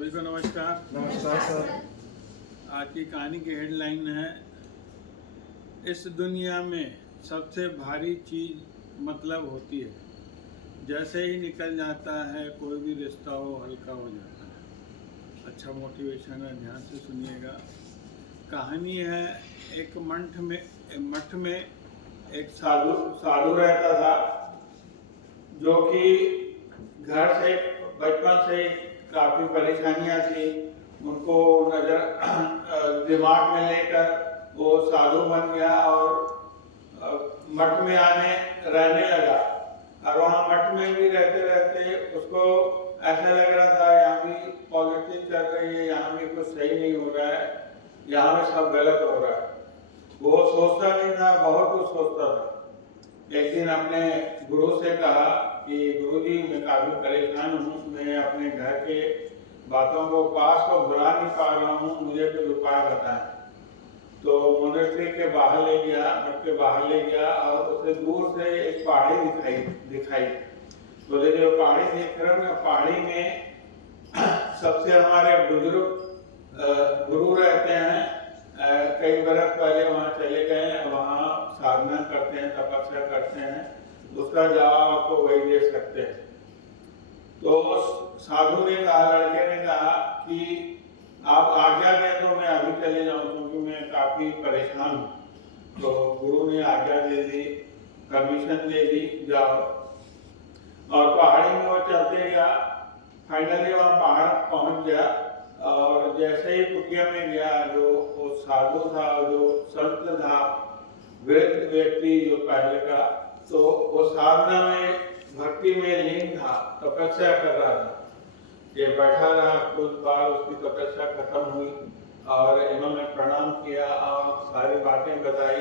सभी को नमस्कार। नमस्कार सर। आज की कहानी की हेडलाइन है, इस दुनिया में सबसे भारी चीज़ मतलब होती है। जैसे ही निकल जाता है कोई भी रिश्ता हो हल्का हो जाता है। अच्छा मोटिवेशन है, ध्यान से सुनिएगा। कहानी है, एक मठ में एक साधु रहता था, जो कि घर से बचपन से काफ़ी परेशानियां थी। उनको दिमाग में लेकर वो साधु बन गया और मठ में रहने लगा। और वहाँ मठ में भी रहते रहते उसको ऐसा लग रहा था यहाँ भी पॉलिटिक्स चल रही है, यहाँ भी कुछ सही नहीं हो रहा है, यहाँ में सब गलत हो रहा है। वो सोचता नहीं था, बहुत कुछ सोचता था। एक दिन अपने गुरु से कहा कि गुरुजी, मैं काफ़ी परेशान हूँ, मैं अपने घर के बातों को पास को भुला नहीं पा रहा हूँ, मुझे कुछ उपाय बताएं। तो मोनेस्ट्री के बाहर ले गया, मठ के बाहर ले गया और उसे दूर से एक पहाड़ी दिखाई। तो जो पहाड़ी देख रहे हो ना, पहाड़ी में सबसे हमारे बुजुर्ग गुरु रहते हैं। कई बरस पहले वहाँ चले गए, वहाँ साधना करते हैं, तपस्या करते हैं। उसका जवाब आपको वही दे सकते हैं। तो उस साधु ने कहा, लड़के ने कहा कि आप आज्ञा दें तो मैं अभी चले जाऊं, क्योंकि मैं काफ़ी परेशान हूँ। तो गुरु ने आज्ञा दे दी, परमिशन दे दी, जाओ। और पहाड़ी में वो चलते गया। फाइनली वहाँ पहाड़ पहुँच गया और जैसे ही कुटिया में गया, जो वो साधु था, जो संत था, वृद्ध व्यक्ति जो पहले का, तो वो साधना में भक्ति में लीन था, तपस्या कर रहा था। ये बैठा रहा, कुछ बार उसकी तपस्या खत्म हुई और इन्होंने प्रणाम किया और सारी बातें बताई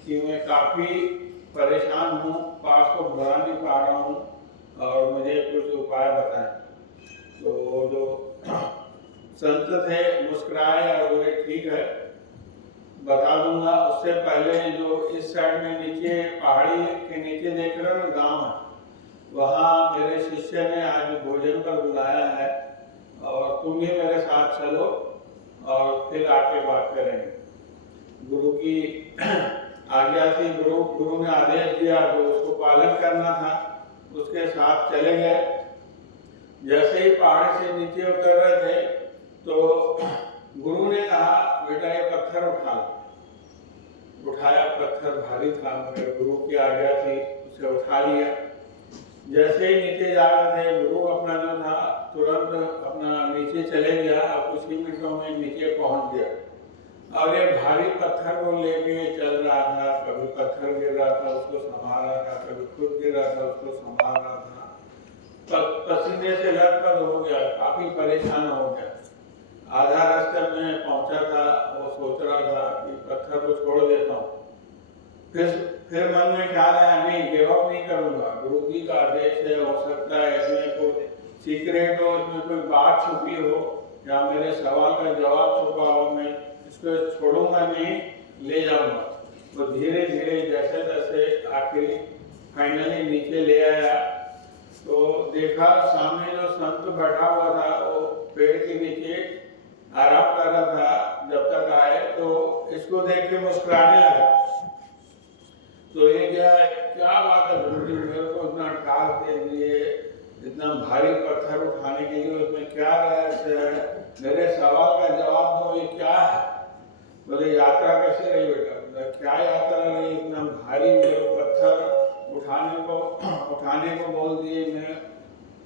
कि मैं काफ़ी परेशान हूँ, पास को बुला नहीं पा रहा हूँ और मुझे कुछ उपाय बताएं। तो जो संत थे मुस्कुराए और बोले, ठीक है, बता दूंगा। उससे पहले जो इस साइड में नीचे पहाड़ी के नीचे देख रहे हो गांव है, वहाँ मेरे शिष्य ने आज भोजन पर बुलाया है और तुम भी मेरे साथ चलो और फिर आके बात करेंगे। गुरु की आज्ञा थी, गुरु ने आदेश दिया तो उसको पालन करना था। उसके साथ चले गए। जैसे ही पहाड़ से नीचे उतर रहे थे तो गुरु ने कहा, बेटा ये पत्थर उठा लो। उठाया, पत्थर भारी था, मगर गुरु की आज्ञा थी, उसे उठा लिया। जैसे ही नीचे जा रहे थे, गुरु अपना जो था तुरंत अपना नीचे चले गया और कुछ ही मिनटों में नीचे पहुंच गया। और ये भारी पत्थर को लेके चल रहा था, कभी पत्थर गिर रहा था उसको संभाल रहा था, कभी खुद गिर रहा था उसको संभाल रहा था। पसीने से लथपथ हो गया, काफी परेशान हो गया। आधा रास्ते में पहुंचा था, वो सोच रहा था कि पत्थर को छोड़ देता हूँ। फिर मन में ख्याल आया, नहीं, गिव अप नहीं करूंगा, गुरु जी का आदेश है, हो सकता है इसमें कोई सीक्रेट हो, इसमें कोई बात छुपी हो या मेरे सवाल का जवाब छुपा हो, मैं इसको छोड़ूंगा नहीं, ले जाऊंगा। तो धीरे धीरे जैसे तैसे आखिर फाइनली नीचे ले आया। तो देखा सामने जो संत बैठा हुआ था, वो पेड़ के नीचे आराम कर रहा था। जब तक आए तो इसको देख के मुस्कुराने लगा। तो ये क्या बात है गुरुजी, मेरे को इतना टास्क दे दिए, इतना भारी पत्थर उठाने के लिए, उसमें क्या रहस्य है, मेरे सवाल का जवाब दो, ये क्या है। बोले, यात्रा कैसे रही बेटा? क्या यात्रा रही, इतना भारी मेरे पत्थर उठाने को बोल दिए, मैं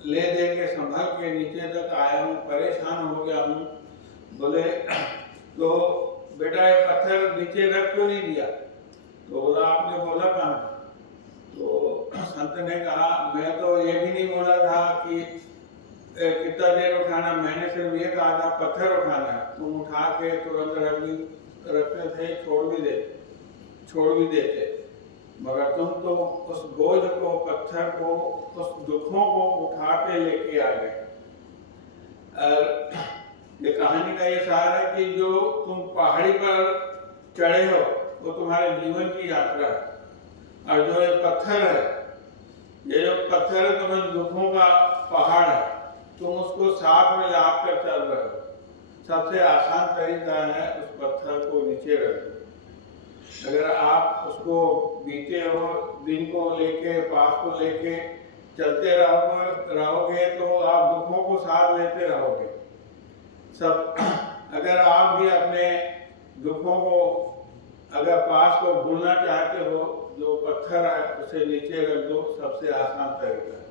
ले दे के संभल के नीचे तक आया हूँ, परेशान हो गया हूँ। बोले, तो बेटा ये पत्थर नीचे रख क्यों नहीं दिया? तो बोला, आपने बोला कहाँ था? तो संत ने कहा, मैं तो ये भी नहीं बोला था कि कितना देर उठाना, मैंने सिर्फ ये कहा था पत्थर उठाना है। तुम उठा के तुरंत रखते थे, छोड़ भी देते, मगर तुम तो उस बोझ को, पत्थर को, उस दुखों को उठा के लेके आ गए। ये कहानी का ये सार है कि जो तुम पहाड़ी पर चढ़े हो वो तुम्हारे जीवन की यात्रा है, और जो ये पत्थर है, ये जो पत्थर है तुम्हें दुखों का पहाड़ है, तुम उसको साथ में लाद कर चल रहे हो। सबसे आसान तरीका है उस पत्थर को नीचे रख दो। अगर आप उसको बीते हो दिन को लेके पास को लेके चलते रहोगे तो आप दुखों को साथ लेते रहोगे सब। अगर आप भी अपने दुखों को अगर पास को भूलना चाहते हो, जो पत्थर है उसे नीचे रख दो, सबसे आसान तरीका है।